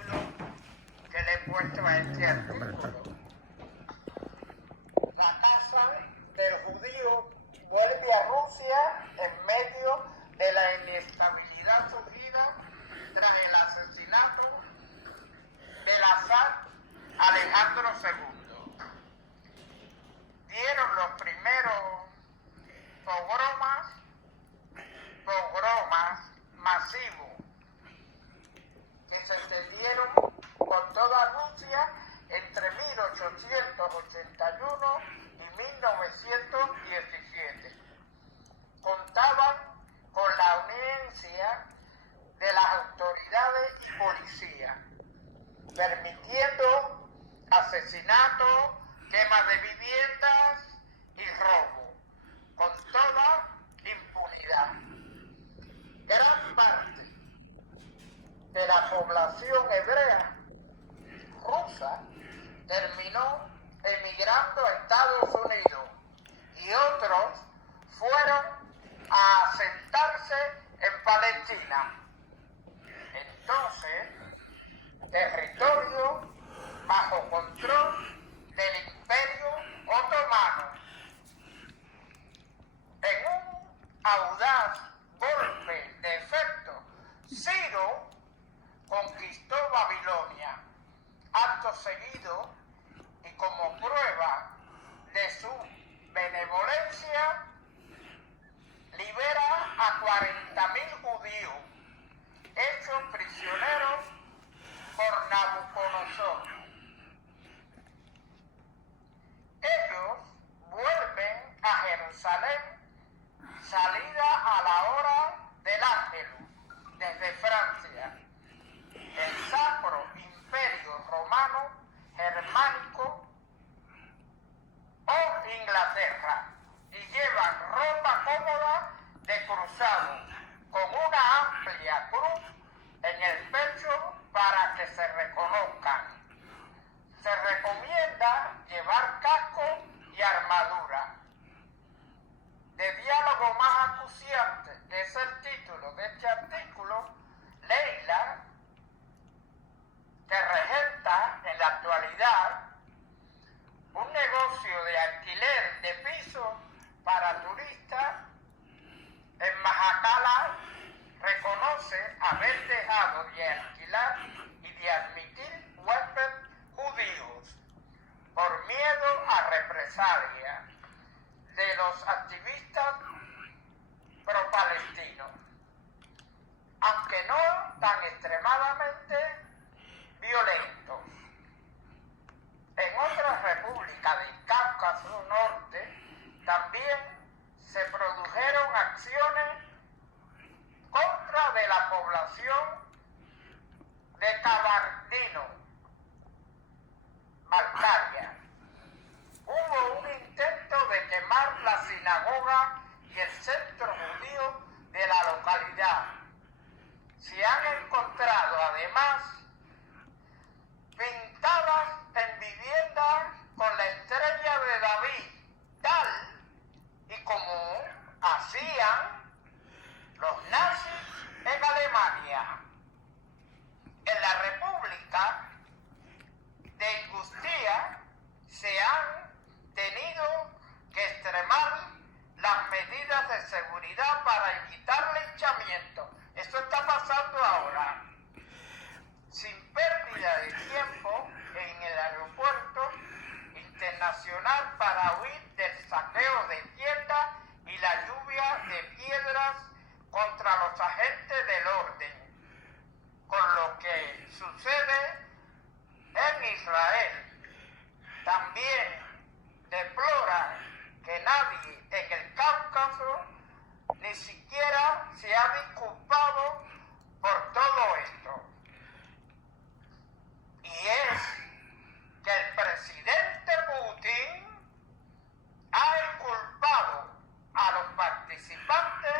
que le he puesto a este artículo. La casa del judío vuelve a Rusia en medio de la inestabilidad surgida tras el asesinato del zar Alejandro II. Dieron los primeros pogromas masivos que se extendieron por toda Rusia entre 1881 y 1917. Contaban con la anuencia de las autoridades y policía, permitiendo asesinatos, quema de viviendas y robo, con toda impunidad. Gran parte de la población hebrea rusa terminó emigrando a Estados Unidos y otros fueron a asentarse en Palestina. Entonces, territorio bajo control del Imperio Otomano. En un audaz golpe de efecto, Ciro conquistó Babilonia. Acto seguido, y como prueba de su benevolencia, libera a 40.000 judíos hechos prisioneros por Nabucodonosor. Ellos vuelven a Jerusalén, salida a la hora del Ángelus, desde Francia, el Sacro Imperio Romano Germánico o Inglaterra, y llevan ropa cómoda de cruzado, con una amplia cruz en el pecho para que se reconozcan. Se recomienda llevar casco y armadura. De diálogo más acuciante, que es el título de este artículo, Leila, que regenta en la actualidad un negocio de alquiler de pisos para turistas en Majacala, reconoce haber dejado de alquilar y de admitir huéspedes judíos por miedo a represalia de los activistas pro-palestinos, aunque no tan extremadamente violentos. En otras repúblicas del Cáucaso Norte también se produjeron acciones contra de la población de Kabardino-Balkaria. Hubo un intento de quemar la sinagoga y el centro judío de la localidad. Se han encontrado además pintadas en viviendas con la estrella de David, tal y como hacían los nazis en Alemania. En la República de Ingustia se han tenido que extremar las medidas de seguridad para evitar linchamiento. Eso está pasando ahora. Sin pérdida de tiempo, en el aeropuerto internacional para huir del saqueo de tiendas y la lluvia de piedras contra los agentes del orden, con lo que sucede en Israel. También deplora que nadie en el Cáucaso ni siquiera se ha disculpado por todo esto. Y es que el presidente Putin ha inculpado a los participantes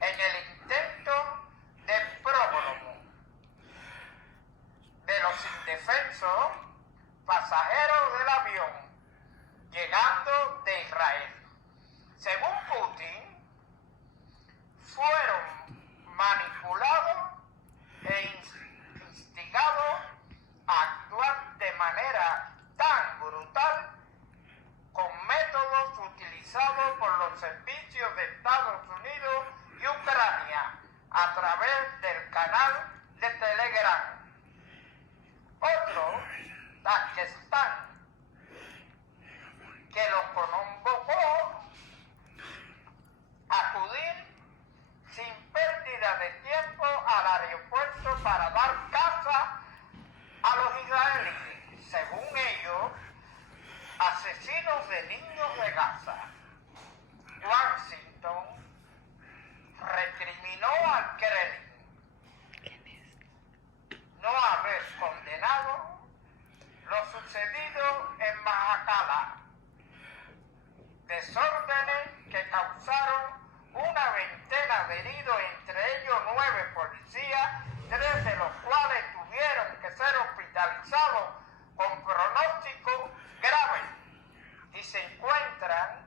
en el intento de prógromo de los indefensos pasajeros del avión llegando de Israel. Según Putin, fueron manipulados e instigados Senado lo sucedido en Majacala, desórdenes que causaron una veintena de heridos, entre ellos 9 policías, 3 de los cuales tuvieron que ser hospitalizados con pronóstico grave y se encuentran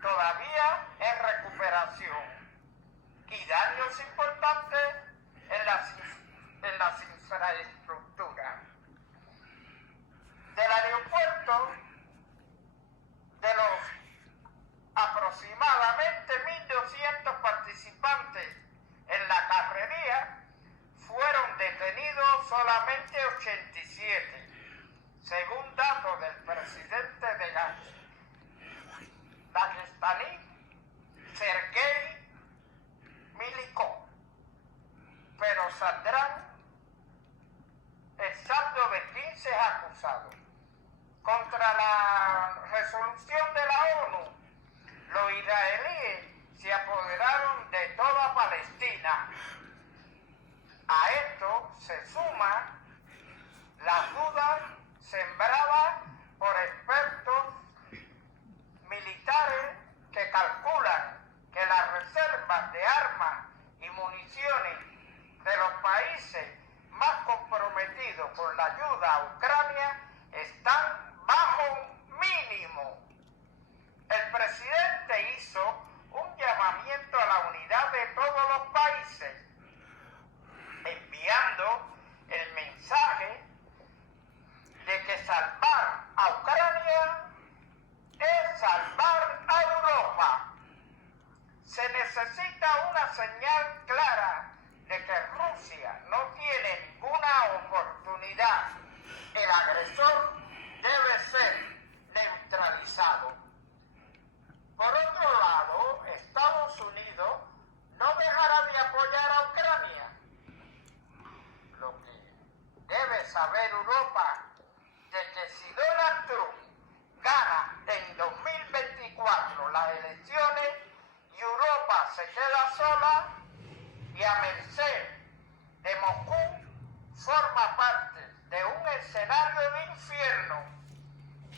todavía en recuperación, y daños importantes en las infraestructuras. Del aeropuerto, de los aproximadamente 1.200 participantes en la carrería, fueron detenidos solamente 87, según datos del presidente de Dagestaní, Sergei Milikov, pero saldrán el saldo de 15 acusados. Contra la resolución de la ONU, los israelíes se apoderaron de toda Palestina. A esto se suma las dudas sembradas por expertos militares que calculan que las reservas de armas y municiones de los países más comprometidos con la ayuda a Ucrania están bajo mínimo. El presidente hizo un llamamiento a la unidad de todos los países, enviando el mensaje de que salvar a Ucrania es salvar a Europa. Se necesita una señal clara de que Rusia no tiene ninguna oportunidad. El agresor debe ser neutralizado. Por otro lado, Estados Unidos no dejará de apoyar a Ucrania. Lo que debe saber Europa de que si Donald Trump gana en 2024 las elecciones y Europa se queda sola y a merced de Moscú, forma parte de un escenario de infierno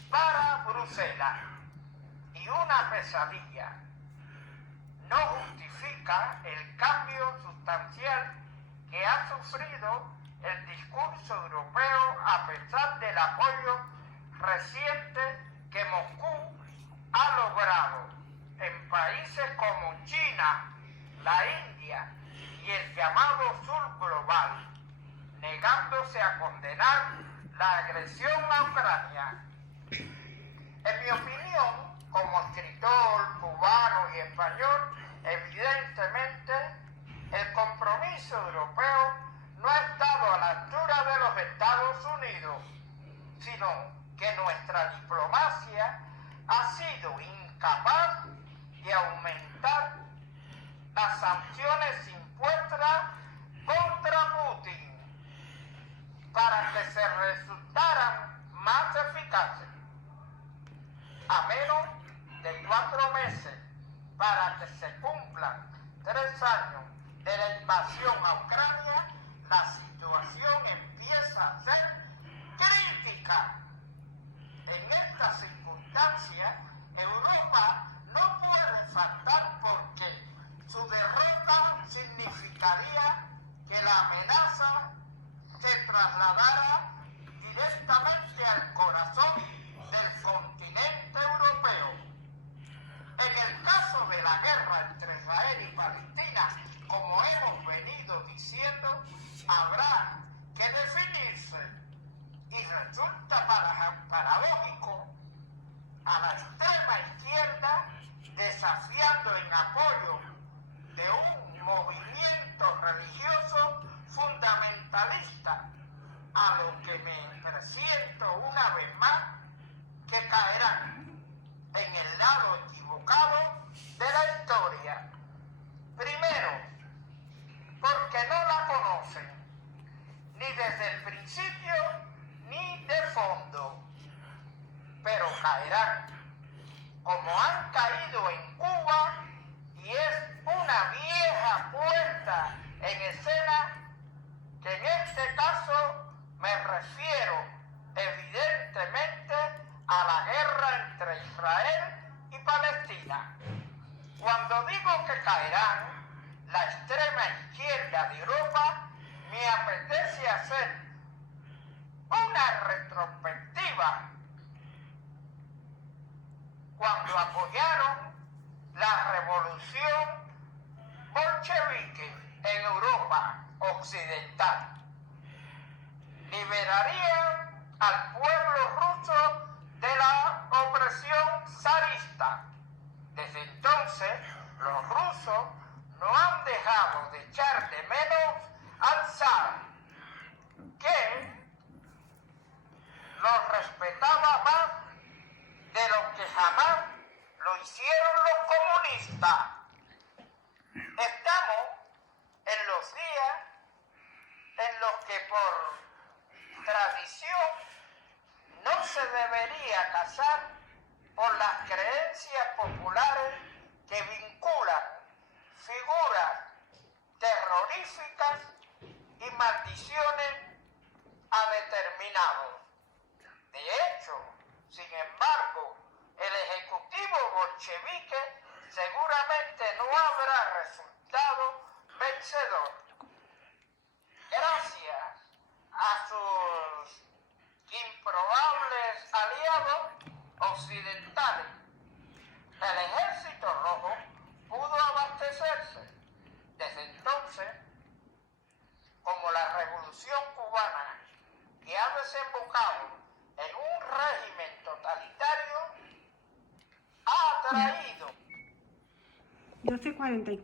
para Bruselas y una pesadilla. No justifica el cambio sustancial que ha sufrido el discurso europeo a pesar del apoyo reciente que Moscú ha logrado en países como China, la India y el llamado sur global, negándose a condenar la agresión a Ucrania. En mi opinión, como escritor cubano y español, evidentemente el compromiso europeo no ha estado a la altura de los Estados Unidos, sino que nuestra diplomacia ha sido incapaz de aumentar las sanciones impuestas contra Putin para que se resultaran más eficaces. A menos de 4 meses para que se cumplan 3 años de la invasión a Ucrania, la situación empieza a ser crítica. En estas circunstancias, Europa no puede faltar porque su derrota significaría que la amenaza se trasladara directamente al corazón del continente europeo. En el caso de la guerra entre Israel y Palestina, como hemos venido diciendo, habrá que definirse, y resulta paradójico a la extrema izquierda desafiando en apoyo de un movimiento religioso fundamentalista, a lo que me presiento una vez más que caerán en el lado equivocado de la historia. Primero, porque no la conocen, ni desde el principio ni de fondo, pero caerán, como han caído en Cuba, y es una vieja puesta en escena que en este caso me refiero hacer una retrospectiva cuando apoyaron la revolución bolchevique en Europa Occidental. Liberarían al pueblo ruso de la opresión zarista. Desde entonces, los rusos no han dejado de echar de menos al zar, que los respetaba más de lo que jamás lo hicieron los comunistas. Estamos en los días en los que por tradición no se debería casar por las creencias populares que vinculan figuras terroríficas y maldiciones a determinados. De hecho, sin embargo, el ejecutivo bolchevique seguramente no habrá resultado vencedor. Gracias a sus improbables aliados occidentales, el Ejército Rojo pudo abastecerse. Desde entonces, como la Revolución Cubana, que ha desembocado en un régimen totalitario, ha traído 12:44